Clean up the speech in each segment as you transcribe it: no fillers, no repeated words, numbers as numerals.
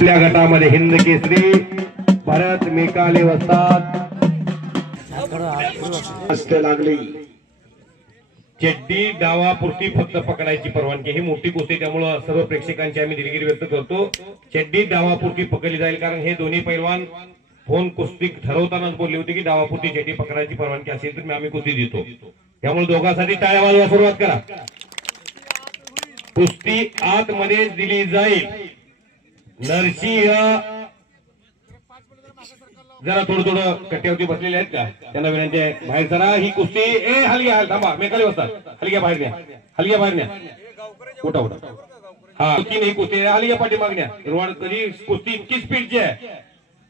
आपल्या गटामध्ये हिंद केसरी भरत मेकाले वस्ताद लागली चड्डी डावापुरती फक्त पकडायची परवानगी. ही मोठी गोष्ट त्यामुळे सर्व प्रेक्षकांची आम्ही दिलगिरी व्यक्त करतो. चड्डी डावापुरती पकडली जाईल कारण हे दोन्ही पैलवान फोन कुस्ती ठरवतानाच बोलले होते की डावापुरती चड्डी पकडायची परवानगी असेल तर आम्ही कुस्ती देतो. त्यामुळे दोघांसाठी टाळ्या वाजवा सुरुवात करा. कुस्ती आतमध्ये दिली जाईल. नरसिंह जरा थोडं कट्ट्यावरती बसलेले आहेत का त्यांना विनंती आहे बाहेर जरा. ही कुस्ती हलग्या थांबा मेकाले बसतात. हलग्या बाहेर न्या. हलग्या बाहेर न्या. उठा उठा. हा कुस्ती नाही कुस्ती हलग्या पाठी मागण्या. कधी कुस्ती इतकी स्पीडची आहे.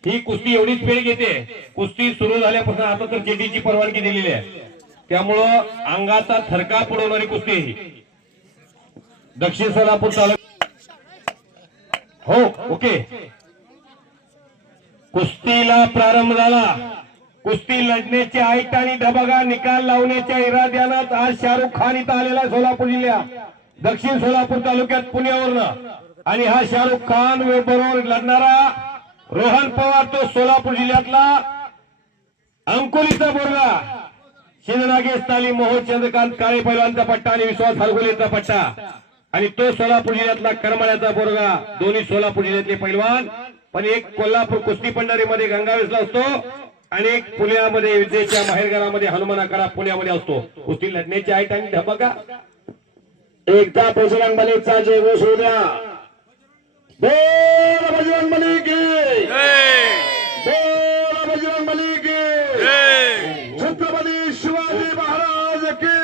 ही कुस्ती एवढी स्पीड घेते. कुस्ती सुरू झाल्यापासून आता तर चेडीची परवानगी दिलेली आहे. त्यामुळं अंगाचा थरकाप उडवणारी कुस्ती ही. दक्षिण सोलापूर तालुका हो ओके. कुस्तीला प्रारंभ झाला. कुस्ती लढण्याची ऐट आणि धबगा निकाल लावण्याच्या इराद्यानं आज शाहरुख खान इथं आलेला सोलापूर जिल्ह्यात दक्षिण सोलापूर तालुक्यात पुण्यावरनं. आणि हा शाहरुख खान बरोबर लढणारा रोहन पवार तो सोलापूर जिल्ह्यातला अंकोलीचा बोरगा. शिंदनागेश ताली मोहोळ चंद्रकांत काळे पैलवानचा पट्टा आणि विश्वास हरगुलेचा पट्टा. आणि तो सोलापूर जिल्ह्यातला करमाळ्याचा बोरगा. दोन्ही सोलापूर जिल्ह्यातले पैलवान. पण एक कोल्हापूर कुस्ती पंढरीमध्ये गंगावेसला असतो आणि एक पुण्यामध्ये विद्येच्या माहेरघरामध्ये हनुमानाकडा पुण्यामध्ये असतो. कुस्ती लढण्याची ऐट आणि धबका. एकदा बजरंग बलीचा जय घोष होऊ द्या. बोल बजरंग बली की बोल बजरंग बली की छत्रपती शिवाजी महाराज की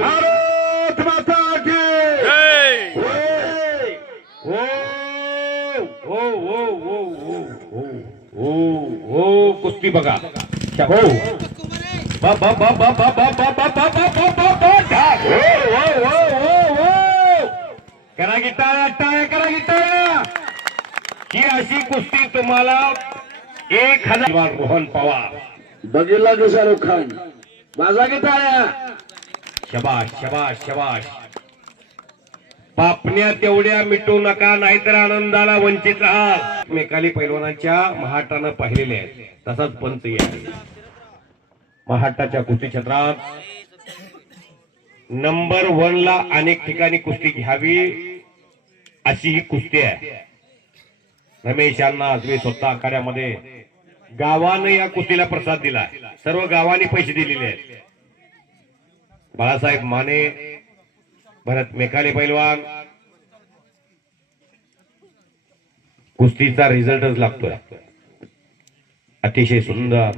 भारत माता की कुस्ती बघा हो. करा की टाळ्या टाळ्या करा की टाळ्या. ही अशी कुस्ती तुम्हाला 1000 रोहन पवार बघितला की शाहरुख खान माझा की टाळ्या. शबाश शबाश शबाश. पापण्या तेवढ्या मिटू नका नाहीतर आनंदाला वंचित राहाल. मेकाली पैलवानाच्या महाटानं पाहिलेले आहेत तसाच पंच आहे. महाटाच्या कुस्ती क्षेत्रात नंबर 1 ला अनेक ठिकाणी कुस्ती घ्यावी अशी ही कुस्ती आहे. रमेश यांना मी स्वतः आखाड्यामध्ये गावानं या कुस्तीला प्रसाद दिला. सर्व गावांनी पैसे दिलेले आहेत. बाळासाहेब माने भरत मेकाले पैलवान. कुस्तीचा रिझल्टच लागतोय अतिशय सुंदर.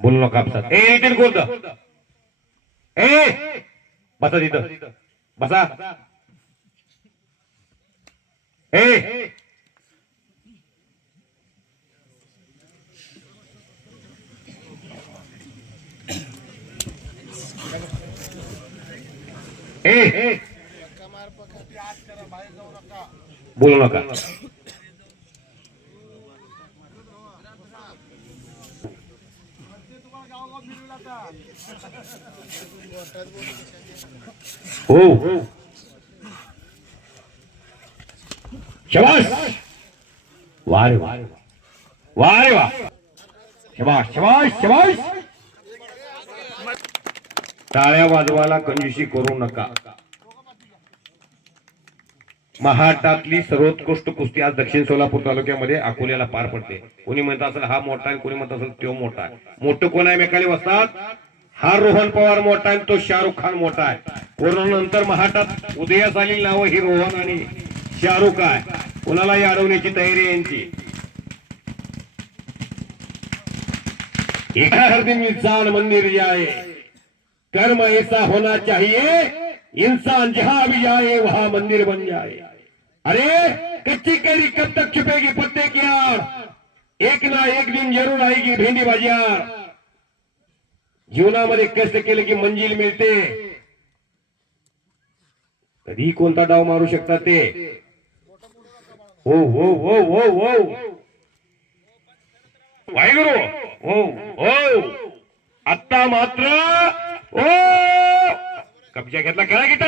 बोलू नका आपसात. इथे कोणतं बसा तिथं बसा. बोलू नका. हो शबाश. वा रे वा वा रे वा. शबाश शबाश शबाश. टाळ्या वाजवायला कंजूसी करू नका. महाटातली सर्वोत्कृष्ट कुस्ती आज दक्षिण सोलापूर तालुक्यामध्ये अकोल्याला पार पडते. कोणी म्हणत असेल हा मोठा आहे कोणी म्हणत असेल तो मोठा आहे. मोठं कोण आहे मेकाले वस्ताद. हा रोहन पवार मोठा आहे तो शाहरुख खान मोठा आहे. कोरोनानंतर महाटात उदयास आलेली नावं ही रोहन आणि शाहरुख आहे. कोणालाही अडवण्याची तयारी यांची. हर दिन इंसान मंदिर जाए कर्म ऐसा होना चाहिए इंसान जहां भी जाए वहां मंदिर बन जाए. अरे कच्ची कैरी कब तक छुपेगी पत्ते की आड़. एक ना एक दिन जरूर आएगी भेंडी बाजार. जीवनामध्ये कष्ट केले की मंजिल मिळते. कधी कोणता डाव मारू शकतात ते. हो हो हो हो हो वाहेगुरु हो हो आता मात्र ओ कब्जा घेतला करा घेता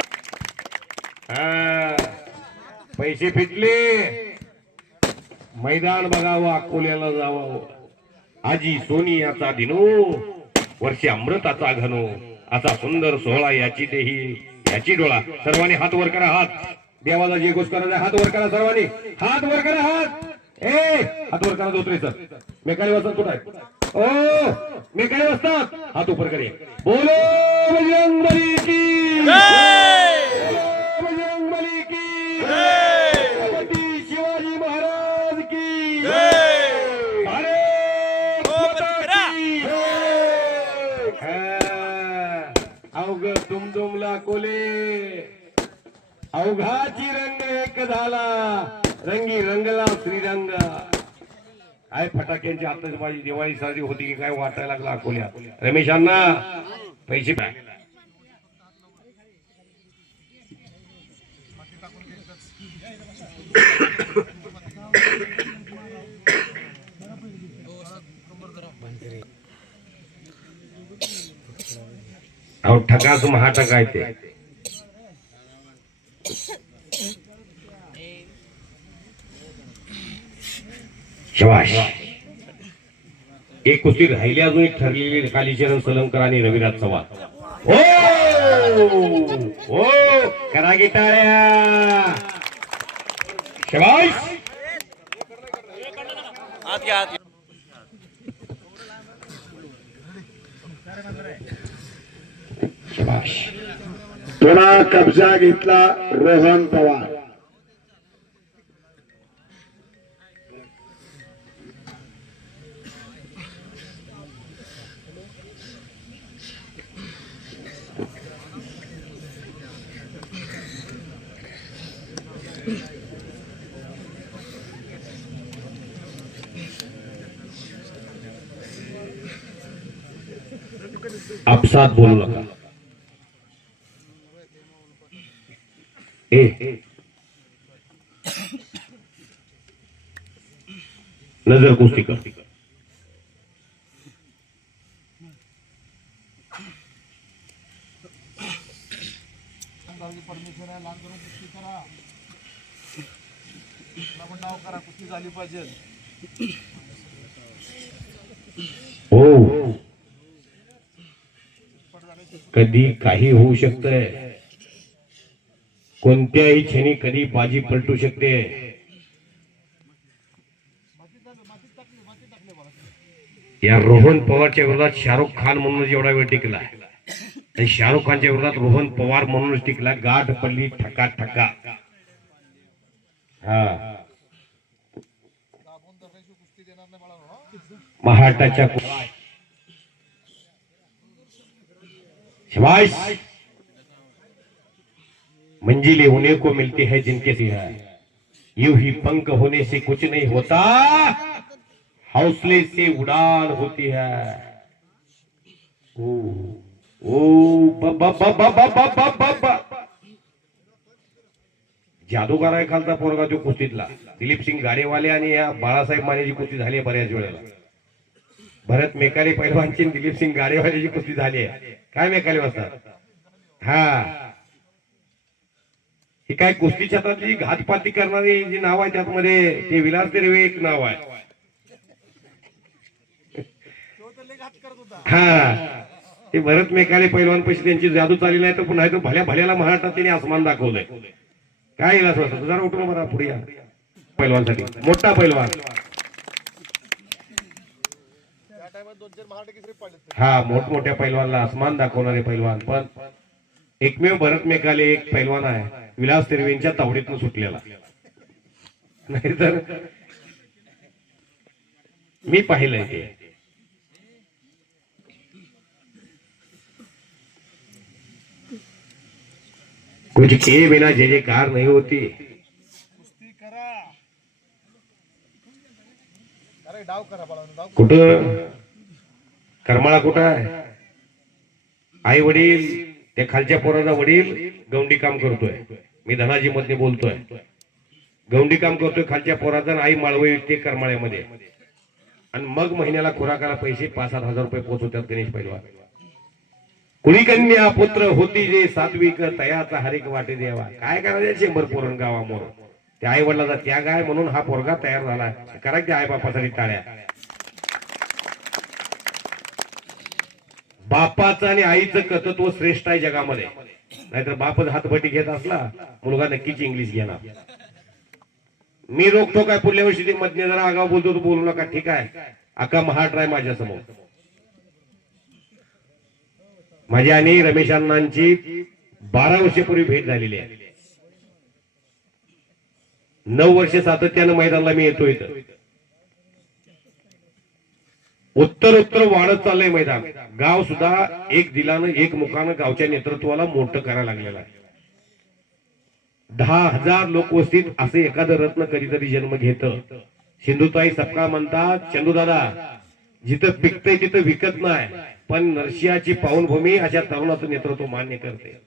पैसे फिटले मैदान बघावं अकोल्याला जावं आजी सोनी याचा दिनो वर्षी अमृताचा घनो असा सुंदर सोहळा याची देही याची डोळा सर्वांनी हात वर करा हात देवाला जे गोष्ट करायचा हात वर करा सर्वांनी हात वर करा हात हात वर करा दोतरे सर मेकाळी वाजतात कुठं आहे ओ मेकाळी वाजतात हात उपर करे बोलो बजरंगबली की बोलो बजरंगबली की छत्रपती शिवाजी महाराज की भारत माता की अवघ दुमदुमला कोले अवघाची रंग एक झाला रंगी रंगला श्रीरंग काय फटाक्यांची आतषबाजी दिवाळी साजरी होती की काय वाटायला लागला अकोल्या रमेशांना पैसे अहो ठकास महाटक आहे ते शबाश एक कुस्ती राहिली अजून एक ठरलेली कालीचरण सलंकर आणि रविराज चव्हाण ओ करा की टाळ्या शबाश शबाश थोडा कब्जा घेतला रोहन पवार आपसात बोलू नका नजर कुस्ती कर परमेश्वर आहे लहान करून कुस्ती करा पण नाव करा कुस्ती झाली पाहिजे हो कधी काही होऊ शकतंय कोणत्याही क्षणी कधी बाजी पलटू शकते या रोहन पवारच्या विरोधात शाहरुख खान म्हणूनच एवढा वेळ टिकला आणि शाहरुख खानच्या विरोधात रोहन पवार म्हणूनच टिकला गाठ पडली ठका ठका हा महाटाच्या शबाश मंजिलें उन्हें को मिलती है जिनके से है यूं ही पंख होने से कुछ नहीं होता हौसले से उड़ान होती है ओ जादूगार आहे खालचा पोरगा तो कुस्तीतला दिलीप सिंग गाडेवाले आणि या बाळासाहेब मानेची कुस्ती झाली आहे बऱ्याच वेळेला भरत मेकाले पैलवानची दिलीप सिंग गाडेवाल्याची कुस्ती झाली आहे काय मेकाले वाजतात हा ही काय कुस्ती छतातली घातपाती करणारी जी नाव आहे त्यामध्ये ते विलास दर्वे एक नाव आहे हा ते भरत मेकाले पैलवान पैसे त्यांची जादू चालली नाही तर पुन्हा तो भल्या भल्याला महाराष्ट्रात त्यांनी आसमान दाखवलंय काय विलास वाजता जरा उठून बरा पुढे पैलवानसाठी मोठा पैलवान हा मोठमोठ्या पैलवानला आसमान दाखवणारे पैलवान पण एकमेव भरत मेकाले एक पैलवान आहे विलास तिरवेंच्या तावडीतून सुटलेला नाहीतर मी पाहिलंय ते कुछ किए बिना जय जयकार नहीं होती कुस्ती करा अरे डाव करा डाव कुठं करमाळा कुठं आहे आई वडील त्या खालच्या पोराचा वडील गौंडी काम करतोय मी धनाजी मध्ये बोलतोय गौंडी काम करतोय खालच्या पोराचा आई माळवे विकते करमाळ्यामध्ये आणि मग महिन्याला खुराकाला पैसे 5-7 हजार रुपये पोचवतात गणेश पैलवान. कुणी कन्या पुत्र होती जे सात्विक तयाचा हरिक वाटे देवा. काय करायचे 100 पोरण गावामोर. त्या आई वडिलाचा त्याग आहे म्हणून हा पोरगा तयार झाला. करा की आई बापासाठी टाळ्या. बापाचं आणि आईचं कर्तृत्व श्रेष्ठ आहे जगामध्ये. नाहीतर बापच हातभटी घेत असला मुलगा नक्कीच इंग्लिश घेणार. मी रोखतो काय पुढल्या वर्षी ते मधने जरा आगाव बोलतो तो बोलू नका. ठीक आहे. अख्खा महाराष्ट्र आहे माझ्या समोर. माझी आणि रमेश अण्णांची 12 वर्षापूर्वी भेट झालेली आहे. 9 वर्ष सातत्यानं मैदानाला मी येतो. इथं उत्तर वाढत चाललंय मैदान. गाव सुद्धा एक दिलानं एक मुखानं गावच्या नेतृत्वाला मोठं करायला लागलेलं आहे. 10,000 लोकवस्तीत असे एखादं रत्न कधीतरी जन्म घेतं. सिंधुताई सपका म्हणतात, चंदूदादा जिथं पिकतंय तिथं विकत नाही, पण नरशियाची पावनभूमी अशा तरुणाचं नेतृत्व मान्य करते.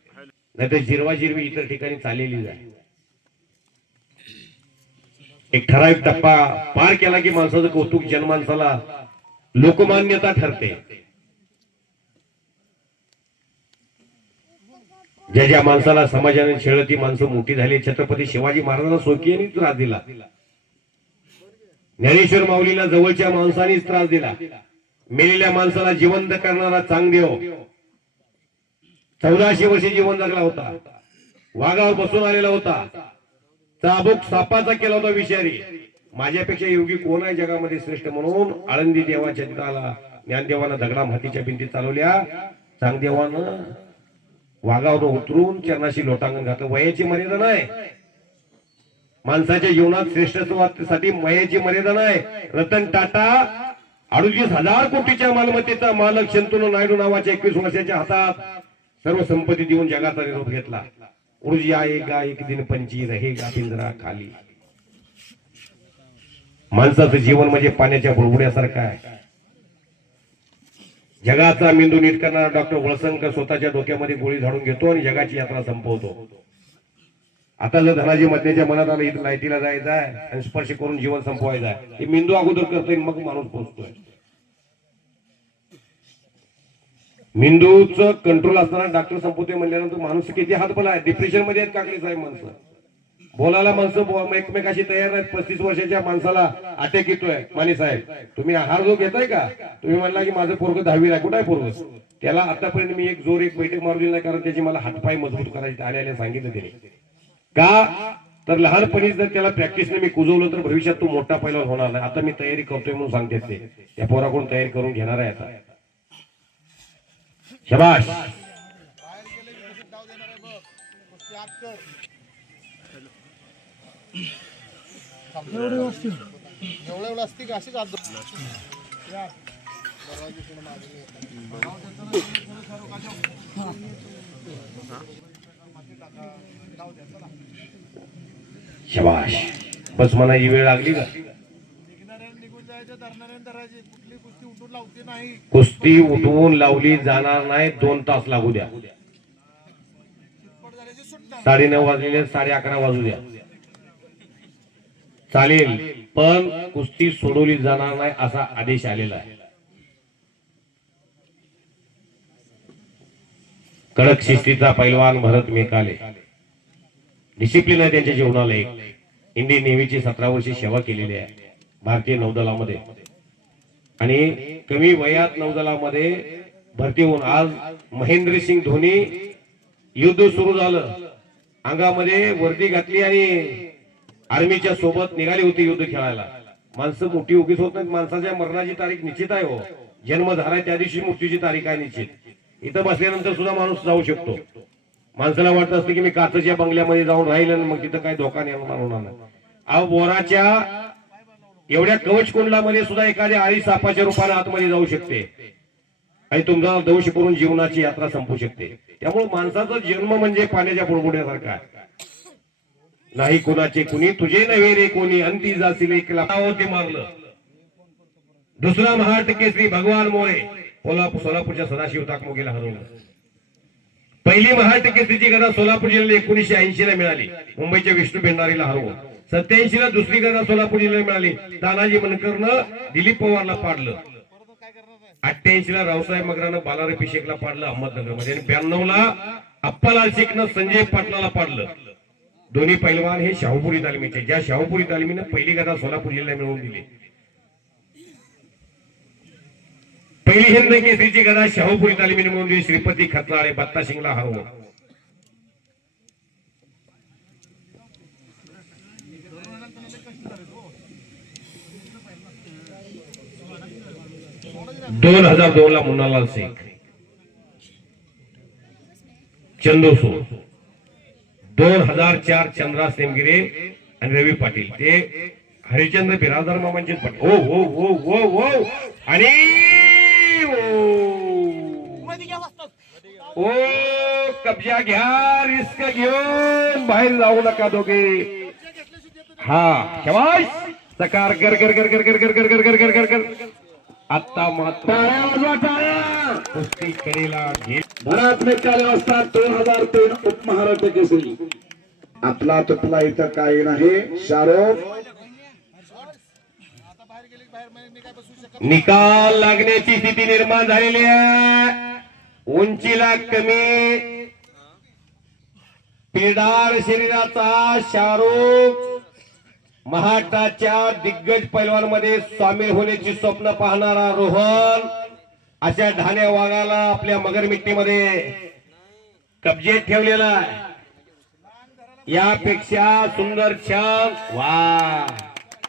नाहीतर जिरवाजिरवी इतर ठिकाणी चाललेली आहे. एक ठराविक टप्पा पार केला की माणसाचं कौतुक जनमानसाला लोकमान्यता ठरते. ज्या ज्या माणसाला समाजाने छेळती माणसं मोठी झाली. छत्रपती शिवाजी महाराजांना सोयीने त्रास दिला. ज्ञानेश्वर माऊलीला जवळच्या माणसानेच त्रास दिला. मेलेल्या माणसाला जिवंत करणारा चांगदेव 1400 वर्षे जीवन जगला होता. वाघावर बसून आलेला होता. चाबूक सापाचा केला होता विषारी. माझ्यापेक्षा योगी कोण आहे जगामध्ये श्रेष्ठ म्हणून आळंदी देवाच्या तिथाला ज्ञानदेवानं दगडा मातीच्या भिंती चालवल्या. चांगदेवानं वाघावर उतरून चरणाशी लोटांगण घातलं. वयाची मर्यादा नाही. माणसाच्या जीवनात श्रेष्ठत्वासाठी वयाची मर्यादा नाही. रतन टाटा 38,000 कोटीच्या मालमत्तेचा मालक शंतनू नायडू नावाच्या 21 वर्षाच्या हातात सर्व संपत्ती देऊन जगाचा निरोप घेतला. ऊर्जा आएगा एक दिन पंची रहेगा पिंजरा खाली. माणसाचं जीवन म्हणजे पाण्याच्या बुडबुड्यासारखं आहे. जगाचा मेंदू नीट करणारा डॉक्टर वळसंकर स्वतःच्या डोक्यामध्ये गोळी झाडून घेतो आणि जगाची यात्रा संपवतो. आता जर धनाजी मधल्याच्या मनात आलं इथं लाईटीला जायचं आहे आणि स्पर्श करून जीवन संपवायचं आहे, हे मेंदू अगोदर करतोय मग माणूस पोहोचतोय. मेंदूचं कंट्रोल असणारा डॉक्टर संपवतोय म्हणल्यानंतर माणूस किती हातबल आहे. डिप्रेशन मध्ये आहेत काकडे साहेब माणसं. बोलायला माणसं एकमेकाशी तयार नाहीत. 35 वर्षाच्या माणसाला अटॅक येतोय. माने साहेब तुम्ही आहार जो घेताय का? तुम्ही म्हणला की माझं पोरग 10वी आहे. कुठं आहे पोरग? त्याला आतापर्यंत मी एक बैठक मारू दिली नाही, कारण त्याची मला हातपाय मजबूत करायचे आल्याने सांगितलं त्याने. का तर लहानपणी जर त्याला प्रॅक्टिसने मी कुजवलं तर भविष्यात तो मोठा पैलवान होणार नाही. आता मी तयारी करतोय म्हणून सांगते ते. त्या पोराकडून तयारी करून घेणार आहे आता. शाबाश. बाहेर गेले की कशी डाव देणार आहे बघ. कुस्ती आत कर. एवढं असते का अशीच आत या. दरवाजे पुढे मागे येतात. डाव देताना पुढे सर्व काजो. माती टाका. डाव द्या चला. शाबाश. बस म्हणायची वेळ लागली का? निघणाऱ्याने निघून जायचं, धरणाऱ्याने धरायचे. कुठली कुस्ती उठून लावते नाही. कुस्ती उठवून लावली जाणार नाही. 2 तास लागू द्या. चितपट झाल्याची सुटणार. 9:30 वाजलेले 11:30 वाजू द्या चालेल, पण कुस्ती सोडवली जाणार नाही असा आदेश आलेला आहे. कडक शिस्तीचा पैलवान भरत मेकाले. डिसिप्लिन आहे त्यांच्या जीवनाला. एक इंडियन नेव्हीची 17 वर्षे सेवा केलेली आहे भारतीय नौदलामध्ये. आणि कमी वयात नौदलामध्ये भरती होऊन आज महेंद्रसिंग धोनी युद्ध सुरू झालं. अंगामध्ये वर्दी घातली आणि आर्मीच्या सोबत निघाली होती युद्ध खेळायला. माणसं मोठी उगीच होत नाहीत. माणसाच्या मरणाची तारीख निश्चित आहे. हो, जन्म झालाय त्या दिवशी मृत्यूची तारीख आहे निश्चित. इथं बसल्यानंतर सुद्धा माणूस जाऊ शकतो. माणसाला वाटत असतं की मी काचच्या बंगल्यामध्ये जाऊन राहील आणि मग तिथं काही धोका निर्माण होणार नाही. अहो, बोराच्या एवढ्या कवच कुंडलामध्ये सुद्धा एखाद्या आळी सापाच्या रूपाने आतमध्ये जाऊ शकते आणि तुमचा दंश करून जीवनाची यात्रा संपू शकते. त्यामुळे माणसाचा जन्म म्हणजे पाण्याच्या बुडबुड्यासारखा आहे. नाही कुणाचे कुणी तुझे नव्हे रे कोणी अंती जासील एकला ते मारलं. दुसरा महाराष्ट्र केसरी भगवान मोरे सोलापूरच्या सदाशिव ताकमोगीला हरवलं. पहिली महाराष्ट्र केसरीची गदा सोलापूर जिल्ह्याला 1980 ला मिळाली. मुंबईच्या विष्णू भेंडारीला हरवून 87 ला दुसरी गदा सोलापूर जिल्ह्याला मिळाली. तानाजी मनकरनं दिलीप पवारला पाडलं. 88 ला रावसाहेब मगरानं बालारे पिशेकला पाडलं अहमदनगर मध्ये. 92 ला अप्पालाल शेखनं संजय पाटलाला पाडलं. दोन्ही पैलवान हे शाहूपुरी तालमीचे, ज्या शाहूपुरी तालमीनं पहिली गदा सोलापूर जिल्ह्याला मिळवून दिली. पहिली हिंद केसरीची गदा शाहूपुरी तालमीने मिळवून दिली. श्रीपती खतलाळे बत्ता सिंगला हरवून. दोन 2002 ला मुन्नालाल शेख, चंदोसो. 2004 चंद्रास नेमगिरे आणि रवी पाटील, ते हरिचंद्र बिराजदार मामांचे पाटील. ओ ओ ओ ओ ओ आणि ओ कब्जा घ्या, रिस्क घेऊन बाहेर जाऊ नका दोघे. हा शाबाश, सकार गर गर गर गर गर गर गर गर गर गर गर. आता मात्र कुस्ती कडेला घेत भरात निकाल असतात 2003 उपमहाराष्ट्र केसरी. आपला तुपला इथं काही नाही. शाहरुख निकाल लागण्याची स्थिती निर्माण झालेली आहे. उंचीला कमी, पिळदार शरीराचा शाहरुख महाराष्ट्राच्या दिग्गज पैलवानमध्ये सामील होण्याची स्वप्न पाहणारा रोहन अशा ढाण्या वाघाला आपल्या मगरमिट्टीमध्ये कब्जेत ठेवलेला आहे. यापेक्षा सुंदर क्षण वा,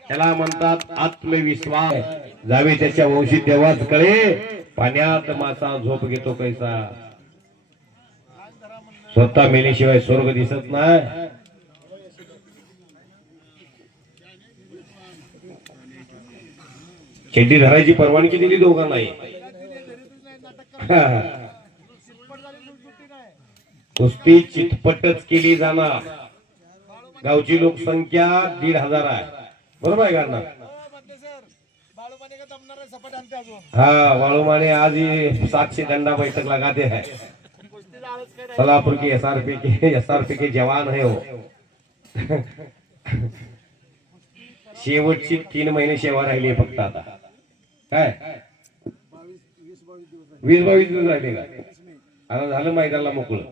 त्याला म्हणतात आत्मविश्वास. जावे त्याच्या वंशी तेव्हाच कळे, पाण्यात मासा झोप घेतो कैसा. स्वतः मेल्याशिवाय स्वर्ग दिसत नाही. चेड्डी धरायची परवानगी दिली दोघांनाही. कुस्ती चितपटच केली जाणार. गावची लोकसंख्या 1,500 आहे, बरोबर आहे का? हाँ वाळूमाने आज ही 700 डंडा बैठक लगाते हैं. सोलापुर की एसआरपी के जवान है वो. शेवटची 3 महिने सेवा राहिली फक्त. आता काय 20-22 दिवस राहिले का? आता झालं मैदानाला मोकळं.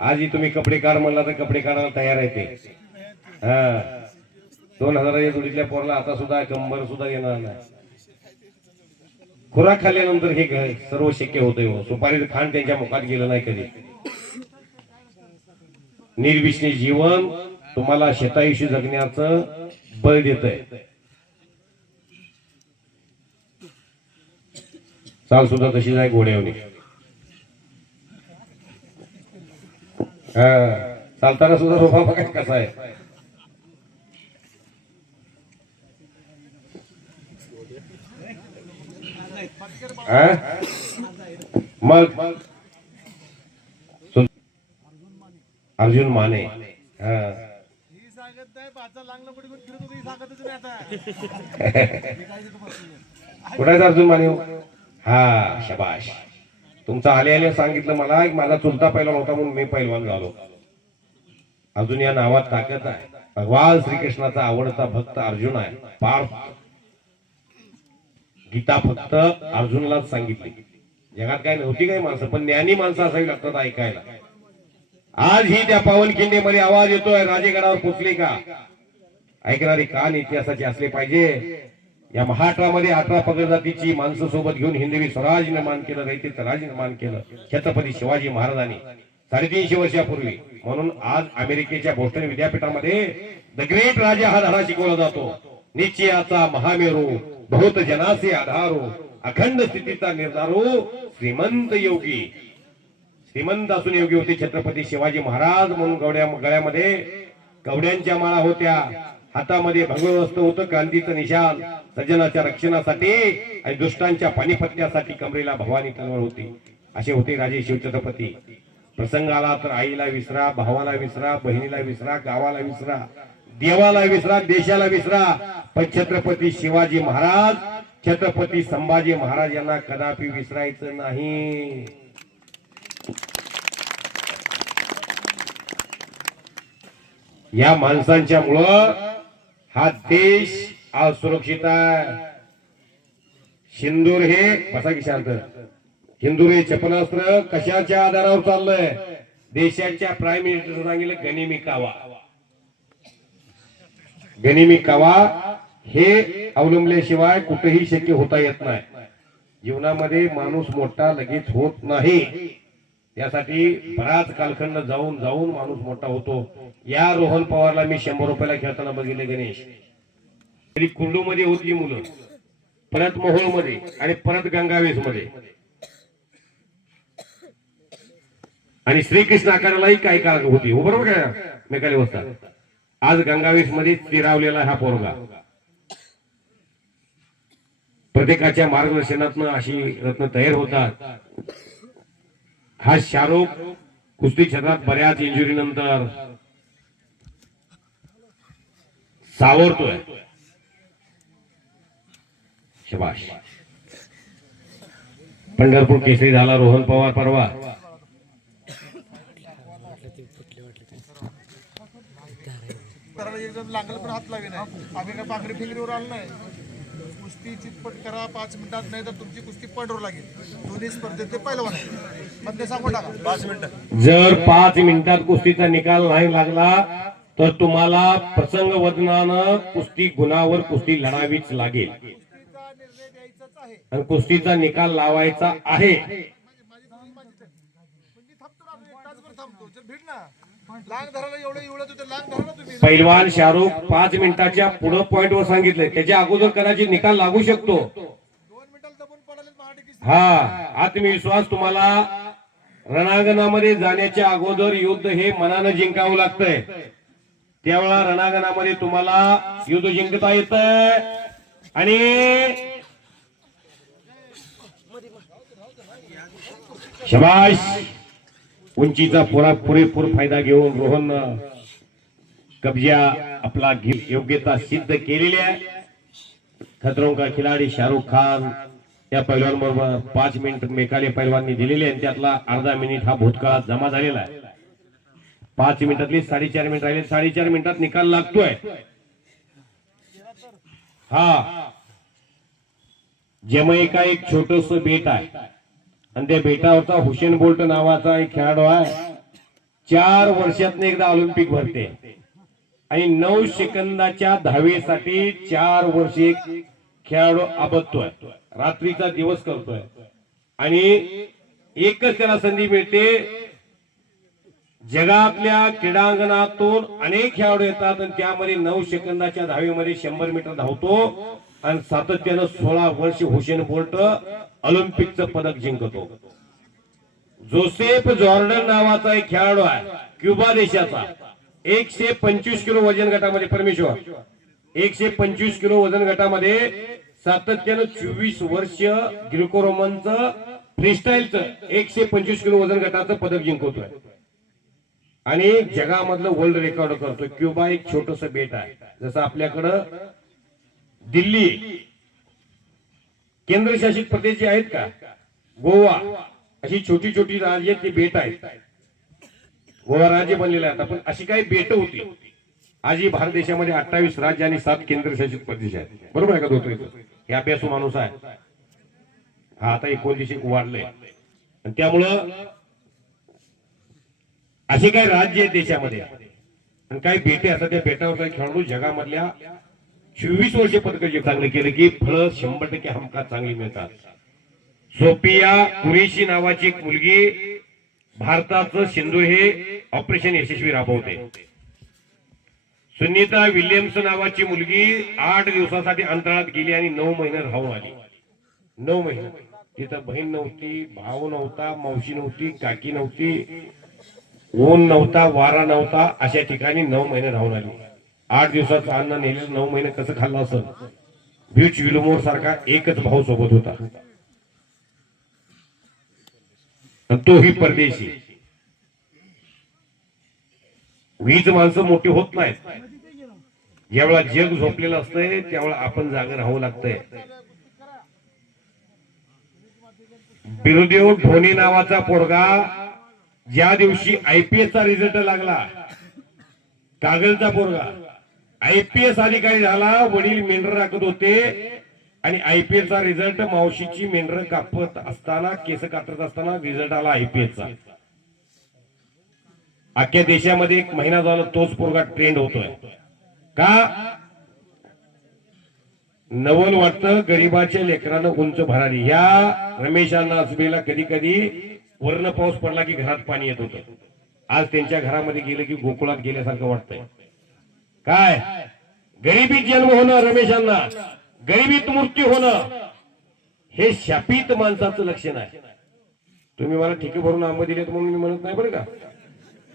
आजही तुम्ही कपडे काढ म्हणला तर कपडे काढायला तयार आहे ते. हा 2000 जोडीतल्या पोरला आता सुद्धा कंबर सुद्धा येणार नाही. खुराक खाल्ल्यानंतर हे सर्व शक्य होतंय. सुपारी खाण त्यांच्या मुखात गेलं नाही कधी. निर्विष्णी जीवन तुम्हाला शतायुषी जगण्याचं बळ देतंय. चाल सुद्धा तशीच आहे घोड्यावनी. हा चालताना सुद्धा रोबा बघा कसा आहे. मग अर्जुन माने. हा कुठे अर्जुन माने? हा शबाश. तुमचा आले सांगितलं मला, माझा चुलता पैलवान होता म्हणून मी पैलवान झालो. अजून या नावात ताकद आहे. भगवान श्रीकृष्णाचा आवडता भक्त अर्जुन आहे. पार्थ गीता फक्त अर्जुनलाच सांगितली. जगात काय नव्हती काही माणसं, पण ज्ञानी माणसं असावी लागतात ऐकायला. आज ही त्या पावनखिंडीमध्ये आवाज येतोय, राजेगडावर पोचले का? ऐकणारे कान इतिहासाचे असले पाहिजे. या महाराष्ट्रामध्ये 18 पगड जातीची माणसं सोबत घेऊन हिंदवी स्वराज निर्माण केलं, रयतेचं राज निर्माण केलं छत्रपती शिवाजी महाराजांनी 350 वर्षापूर्वी. म्हणून आज अमेरिकेच्या बोस्टन विद्यापीठामध्ये द ग्रेट राजा हा धडा शिकवला जातो. निश्चयाचा महामेरू, बहुत जनासे आधारो, अखंड स्थितीचा निर्धारो, श्रीमंत योगी. श्रीमंत असून योगी होते छत्रपती शिवाजी महाराज. म्हणून गळ्यामध्ये कवड्यांच्या माळा होत्या, हातामध्ये भगवं वस्त्र होतं, क्रांतीचं निशाण, सज्जनाच्या रक्षणासाठी आणि दुष्टांच्या पानिपत्यासाठी कमरेला भवानी तलवार होती. असे होते राजे शिवछत्रपती. प्रसंग आला तर आईला विसरा, भावाला विसरा, बहिणीला विसरा, गावाला विसरा, देवाला विसरा, देशाला विसरा, पण छत्रपती शिवाजी महाराज, छत्रपती संभाजी महाराज यांना कदापि विसरायचं नाही. या माणसांच्या मुळे हा देश असुरक्षित आहे. सिंदूर हे बसा की शांत. हिंदू हे क्षेपणास्त्र कशाच्या आधारावर चाललंय? देशाच्या प्राईम मिनिस्टर सांगितलं गनिमी कावा. गनिमी कावा हे अवलंबल्याशिवाय कुठेही शक्य होता येत नाही. जीवनामध्ये माणूस मोठा लगेच होत नाही. यासाठी बराच कालखंड जाऊन जाऊन माणूस मोठा होतो. या रोहन पवारला मी 100 रुपयाला खेळताना बघितले गणेश. तरी कुंडू मध्ये होती मुलं, परत मोहोळ मध्ये आणि परत गंगावेस मध्ये आणि श्रीकृष्ण आकारालाही काही काळ होती. हो बरोबर काय मेकाली वस्ता. आज गंगावेस मध्ये स्थिरावलेला हा पोरगा प्रत्येकाच्या मार्गदर्शनातून अशी रत्न तयार होतात. हा शाहरुख कुस्ती क्षेत्रात बऱ्याच इंजुरी नंतर सावरतोय. शबाश. पंढरपूर केसरी झाला रोहन पवार परवा. एकदम लागलं पण हात लावे नाही. आम्ही काय पांघरी फिंगरीवर आलो नाही. कुस्ती चितपट करा 5 मिनिटात, नाही तर तुमची कुस्ती पडवर लागेल. दोन्ही स्पर्धेत ते पहिलवान आहे. पण ते सांगून टाका 5 मिनिटं. जर 5 मिनिटात कुस्तीचा निकाल नाही लागला तर तुम्हाला प्रसंग वजनानं कुस्ती गुणावर कुस्ती लढावीच लागेल कुस्तीचा निर्णय द्यायचाच आहे. आणि कुस्तीचा निकाल लावायचा आहे. मी थांबतो ना, एक तासभर थांबतो. जर भेट ना लांग धरायला एवढं होतं, लांग धरा ना तुम्ही. पैलवान शाहरुख 5 मिनिटाच्या पुढे पॉइंट वर सांगितले. त्याच्या अगोदर कदाचित निकाल लागू शकतो. 2 मिनिटाला दबून पडाले महाराष्ट्र केसरी. हा आत्मविश्वास तुम्हाला रणांगणामध्ये जाण्याच्या अगोदर युद्ध हे मनानं जिंकावं लागतंय. त्यावेळेला रणांगणामध्ये तुम्हाला युद्ध जिंकता येतंय आणि शबाश. उंचीचा पुरेपूर फायदा घेऊन रोहन कब्जा आपला योग्यता सिद्ध केलेली आहे. खतरों का खिलाडी शाहरुख खान या पैलवान बरोबर 5 मिनिट मेकाले पैलवाननी दिलेले आणि त्यातला अर्धा मिनिट हा भूतकाळात जमा झालेला आहे. 5 मिनिटातली 4.5 मिनिट राहिले. 4.5 मिनिटात निकाल लागतोय. हा जमैका एक छोटस बेट आहे आणि त्या बेटावरचा हुसेन बोल्ट नावाचा एक खेळाडू आहे. 4 वर्षातून एकदा ऑलिम्पिक भरते आणि 9 सेकंदाच्या धावेसाठी 4 वर्ष एक खेळाडू आबद्धतोय. रात्रीचा दिवस करतोय आणि एकच त्याला संधी मिळते. जगातल्या क्रीडांगणातून अनेक खेळाडू येतात आणि त्यामध्ये 9 सेकंदाच्या धावेमध्ये 100 मीटर धावतो आणि सातत्यानं 16 वर्ष हुसेन बोल्ट ऑलिम्पिकचं पदक जिंकतो. जोसेफ जॉर्डन नावाचा एक खेळाडू आहे क्युबा देशाचा. 125 किलो वजन गटामध्ये परमेश्वर 125 किलो वजन गटामध्ये सातत्यानं 24 वर्ष ग्रीको रोमनचं फ्रीस्टाईलचं 125 किलो वजन गटाचं पदक जिंकवतोय आणि जगामधलं वर्ल्ड रेकॉर्ड करतोय. क्युबा एक छोटस बेट आहे. जसं आपल्याकडं दिल्ली केंद्रशासित प्रदेश जे आहेत का, गोवा अशी छोटी छोटी राज्य ती बेट आहेत. गोवा राज्य बनलेलं आहे पण अशी काही बेट होती. आजही भारत देशामध्ये 28 राज्य आणि 7 केंद्रशासित प्रदेश आहेत. बरोबर आहे का दोतोय? हे अभ्यासू माणूस आहे. हा आता 29 वाढलंय आणि त्यामुळं असे काही राज्य आहेत देशामध्ये आणि काही बेटे असतात. त्या बेटावर काही खेळाडू जगामधल्या 24 वर्ष पदक चांगले केले की फळ 100% हमखास चांगली मिळतात. सोफिया कुरेशी नावाची एक मुलगी भारताचं सिंधूर हे ऑपरेशन यशस्वी राबवते. सुनीता विल्यम्स नावाची मुलगी 8 दिवसासाठी अंतराळात गेली आणि 9 महिने राहून आली. 9 महिने तिथं बहीण नव्हती, भाऊ नव्हता, मावशी नव्हती, काकी नव्हती, ऊन नव्हता, वारा नव्हता, अशा ठिकाणी 9 महिने राहून आली. 8 दिवसाचं अन्न नेलेलं 9 महिने कसं खाल्लं असं. ब्यूच विलमोर सारखा एकच भाऊ सोबत होता, तोही परदेशी. वीज माणसं मोठी होत नाहीत. ज्यावेळा जग झोपलेलं असतंय त्यावेळा आपण जागे राहावं लागतंय. बिरुदेव धोनी नावाचा पोरगा ज्या दिवशी IPS चा रिझल्ट लागला कागलचा पोरगा IPS अधिकारी झाला, वडील मेंढर राखत होते आणि IPS चा रिझल्ट मावशीची मेंढर कापत असताना केस कातरत असताना रिझल्ट आला IPS चा. अख्ख्या देशामध्ये 1 महिना झाला तोच पोरगा ट्रेंड होतोय. का? नवल वाटतं गरीबाच्या लेकरांना उंच भरारी. ह्या रमेशांना असबेला कधी कधी वर्ण पाऊस पडला की घरात पाणी येत होतं. आज त्यांच्या घरामध्ये गेलं की गोकुळात गेल्यासारखं वाटतंय. काय? गरिबीत जन्म होणं रमेशांना, गरिबीत मृत्यू होणं हे शापित माणसाचं लक्षण आहे. तुम्ही मला ठिके भरून आंबे दिलेत म्हणून मी म्हणत नाही बरं का.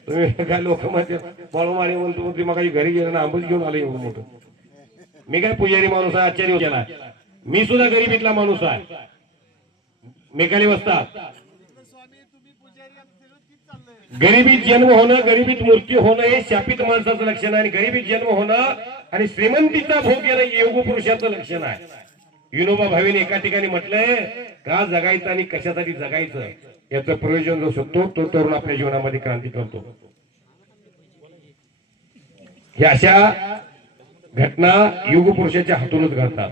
तुम्ही काय लोक म्हणते बाळूमाने म्हणतो मग माझी घरी गेलं ना आंबच घेऊन आलं एवढं मोठं. मी काय पुजारी माणूस आहे, आचार्य केला. मी सुद्धा गरिबीतला माणूस आहे. मेकाली वस्तात गरिबीत जन्म होणं, गरिबीत मृत्यू होणं हे शापित माणसाचं लक्षण आहे. आणि गरिबीत जन्म होणं आणि श्रीमंतीचा भोग घेणं योग पुरुषाचं लक्षण आहे. विनोबा भावेने एका ठिकाणी म्हटलंय का जगायचं आणि कशासाठी जगायचं याचं प्रयोजन जो शकतो तो तरुण आपल्या जीवनामध्ये क्रांती करतो. हे अशा घटना युग पुरुषाच्या हातूनच घडतात.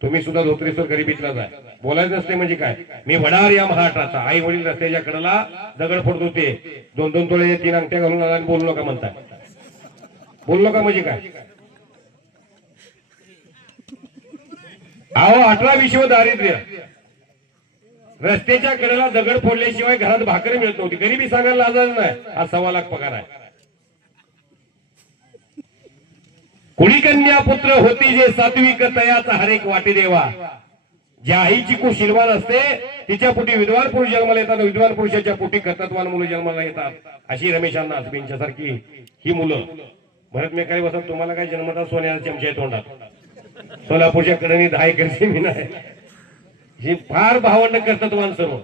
तुम्ही सुद्धा धोत्रेश्वर गरिबीतलाच आहे. बोलायचं नसते म्हणजे काय. मी वडार या महाराष्ट्राचा. आई वडील रस्त्याच्या कडेला दगड फोडत होते, 2-2 तोळे 3 अंगठ्या घालून आला आणि बोलू नका म्हणताय. बोलू नका म्हणजे काय. अहो 18 विश्व दारिद्र्य, रस्त्याच्या कडेला दगड फोडल्याशिवाय घरात भाकरी मिळत नव्हती. गरिबी सांगायला लाजायला नाही. आज 1.25 लाख पगार आहे. कुणी कन्या पुत्र होती जे सात्विक तयाचा हरेक वाटे देवा. ज्या आईची कुशीलवान असते तिच्या पोटी विद्वान पुरुष जन्माला येतात, विद्वान पुरुषाच्या पोटी कर्तृत्वान मुलं जन्माला येतात. अशी रमेशांना आसबेंच्या सारखी ही मुलं. भरत मेकाळी बसा तुम्हाला काय जन्मता सोन्याच्या चमच्या तोंडात. सोलापूरच्या कडे 10 एकर जमीन आहे. ही फार भावंड कर्तृत्वान सर्व.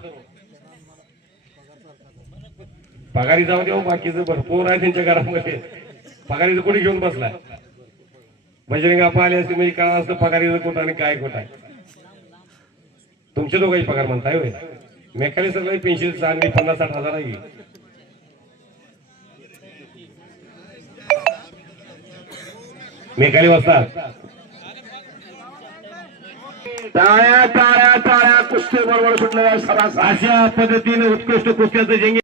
पगारी जाऊ द्या, बाकीचं भरपूर आहे त्यांच्या घरामध्ये. पगारीचं कोणी घेऊन बसलाय. बजरंग आपा आले असते म्हणजे काय असतं पगारीचं कुठं आणि काय कुठं आहे. तुमच्या दोघांची पगार म्हणताय होय. मेकाली सगळी पेन्शन चांगली 50-60 हजार आहे. मेकाली वाजतात. टाळ्या टाळ्या टाळ्या कुस्ती बरोबर सुटलेल्या सरास अशा पद्धतीने उत्कृष्ट कुस्त्याचं जंगी